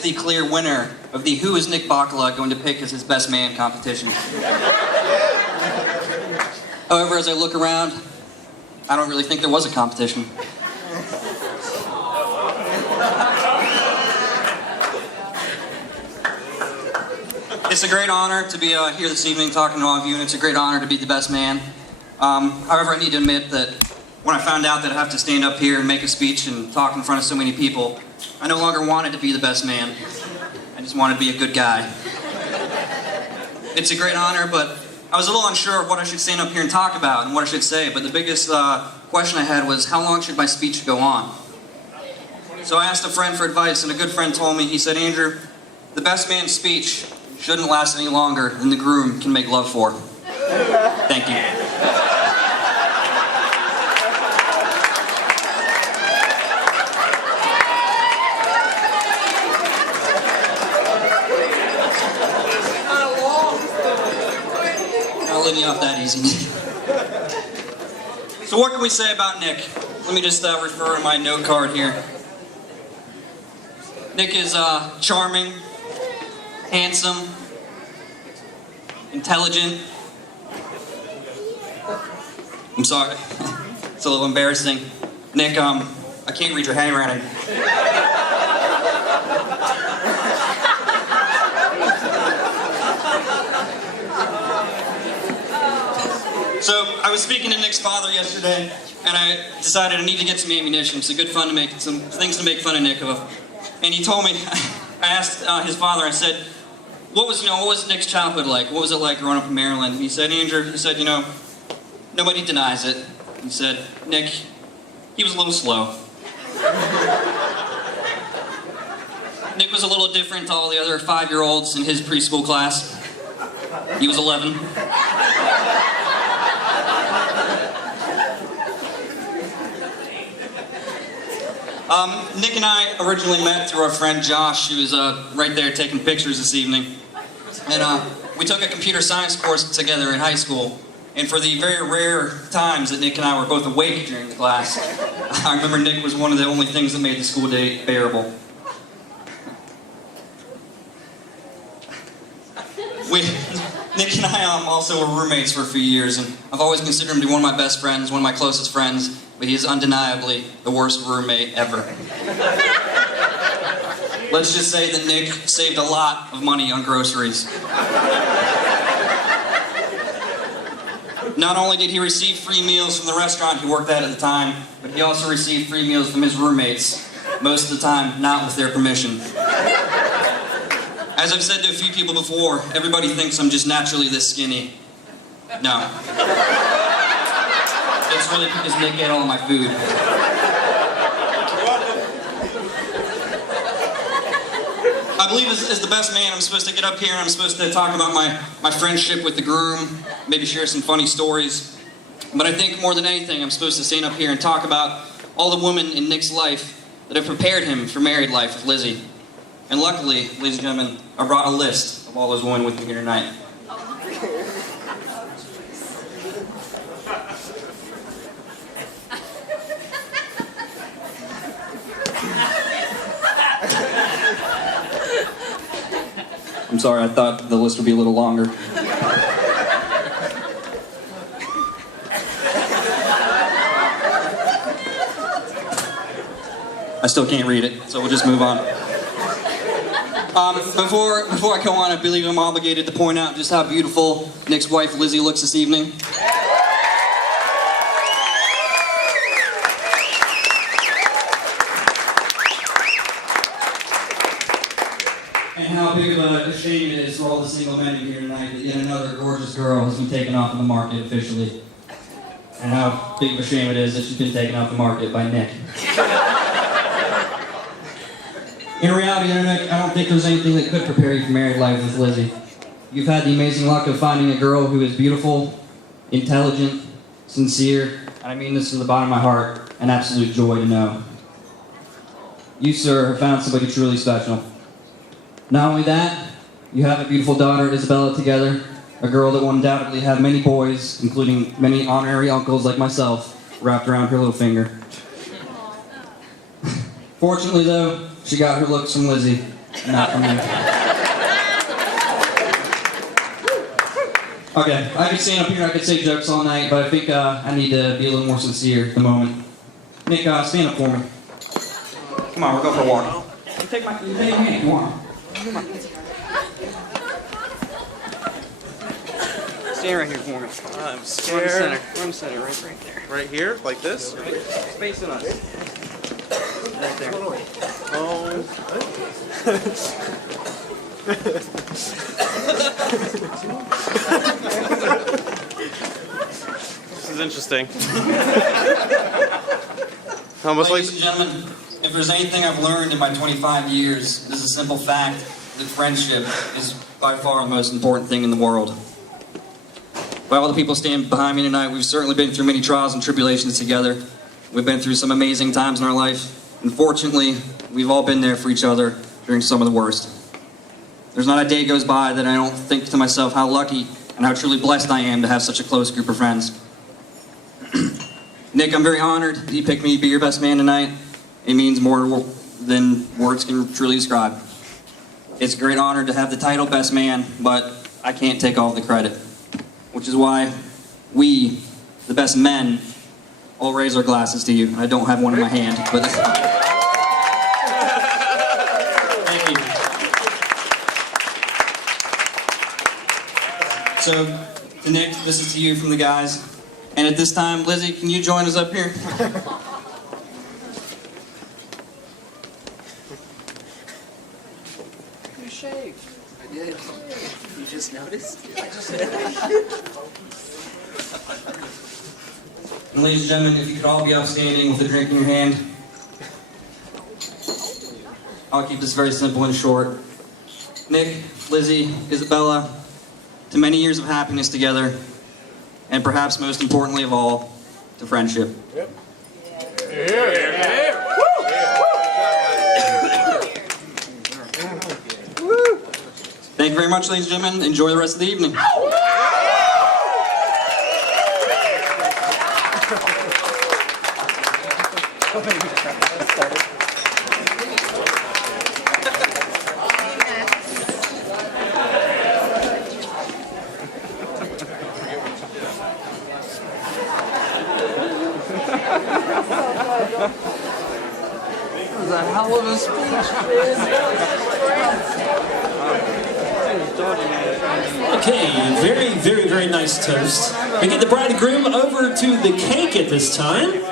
is the clear winner of the Who is Nick Bacala going to pick as his best man competition. However, as I look around, I don't really think there was a competition. It's a great honor to be here this evening talking to all of you, and it's a great honor to be the best man. However, I need to admit that when I found out that I have to stand up here and make a speech and talk in front of so many people, I no longer wanted to be the best man. I just wanted to be a good guy. It's a great honor, but I was a little unsure of what I should stand up here and talk about and what I should say, but the biggest question I had was, how long should my speech go on? So I asked a friend for advice, and a good friend told me, he said, Andrew, the best man's speech shouldn't last any longer than the groom can make love for. Thank you. I'll let you off that easy. So what can we say about Nick? Let me just refer to my note card here. Nick is charming, handsome, intelligent. I'm sorry, it's a little embarrassing. Nick, I can't read your handwriting. So, I was speaking to Nick's father yesterday, and I decided I need to get some ammunition. It's good fun to make some things to make fun of Nick of. And he told me, I asked his father, I said, what was Nick's childhood like? What was it like growing up in Maryland? And he said, Andrew, nobody denies it. He said, Nick, he was a little slow. Nick was a little different to all the other 5-year-olds in his preschool class. He was 11. Nick and I originally met through our friend Josh, who was right there taking pictures this evening. And we took a computer science course together in high school. And for the very rare times that Nick and I were both awake during the class, I remember Nick was one of the only things that made the school day bearable. Nick and I also were roommates for a few years, and I've always considered him to be one of my best friends, one of my closest friends, but he is undeniably the worst roommate ever. Let's just say that Nick saved a lot of money on groceries. Not only did he receive free meals from the restaurant he worked at the time, but he also received free meals from his roommates, most of the time not with their permission. As I've said to a few people before, everybody thinks I'm just naturally this skinny. No. It's really because Nick ate all of my food. I believe as the best man, I'm supposed to get up here and I'm supposed to talk about my friendship with the groom, maybe share some funny stories. But I think more than anything, I'm supposed to stand up here and talk about all the women in Nick's life that have prepared him for married life with Lizzie. And luckily, ladies and gentlemen, I brought a list of all those women with me here tonight. I'm sorry, I thought the list would be a little longer. I still can't read it, so we'll just move on. Before I go on, I believe I'm obligated to point out just how beautiful Nick's wife, Lizzie, looks this evening. And how big of a shame it is for all the single men here tonight that yet another gorgeous girl has been taken off of the market officially. And how big of a shame it is that she's been taken off the market by Nick. In reality, Nick, I don't think there's anything that could prepare you for married life with Lizzie. You've had the amazing luck of finding a girl who is beautiful, intelligent, sincere, and I mean this from the bottom of my heart, an absolute joy to know. You, sir, have found somebody truly special. Not only that, you have a beautiful daughter, Isabella, together, a girl that will undoubtedly have many boys, including many honorary uncles like myself, wrapped around her little finger. Fortunately, though, she got her looks from Lizzie. Not from you. Okay, I could stand up here, I could say jokes all night, but I think I need to be a little more sincere at the moment. Nick, stand up for me. Come on, we're going for a walk. You take my hand, come on. Come on. Stand right here for me. I'm scared. We're in the center, right there. Right here? Like this? Facing us. Right there. Oh. This is interesting. Almost like. Ladies and gentlemen, if there's anything I've learned in my 25 years, there's a simple fact that friendship is by far the most important thing in the world. By all the people standing behind me tonight, we've certainly been through many trials and tribulations together. We've been through some amazing times in our life. Unfortunately, we've all been there for each other during some of the worst. There's not a day goes by that I don't think to myself how lucky and how truly blessed I am to have such a close group of friends. Nick, I'm very honored that you picked me to be your best man tonight. It means more than words can truly describe. It's a great honor to have the title best man, but I can't take all the credit. Which is why we, the best men, all raise our glasses to you. I don't have one in my hand, but thank you. So, to Nick, this is to you from the guys. And at this time, Lizzie, can you join us up here? You shaved. I did. You just noticed? I just did. And ladies and gentlemen, if you could all be upstanding with a drink in your hand. I'll keep this very simple and short. Nick, Lizzie, Isabella, to many years of happiness together, and perhaps most importantly of all, to friendship. Yep. Thank you very much, ladies and gentlemen. Enjoy the rest of the evening. That was a hell of a speech, Okay, very, very, very nice toast. We get the bride and groom over to the cake at this time.